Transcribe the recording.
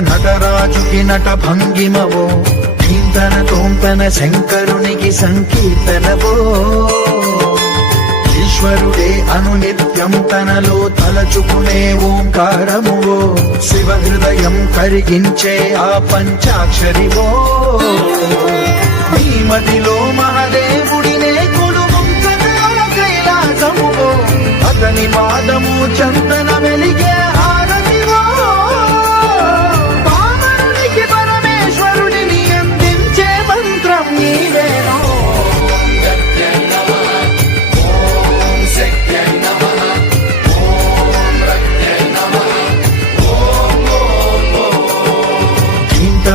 నటరాజుకి నట భంగిమవో ధీంతన తోంతన శంకరునికి సంకీర్తనవో ఈశ్వరుడే అనునిత్యం తనలో తలచుకునే ఓంకారమువో శివ హృదయం కరిగించే ఆ పంచాక్షరివో నీ మదిలో మహాదేవుడినే కొలుముంచగా కైలాసమువో అతని పాదము చందన వెలిగే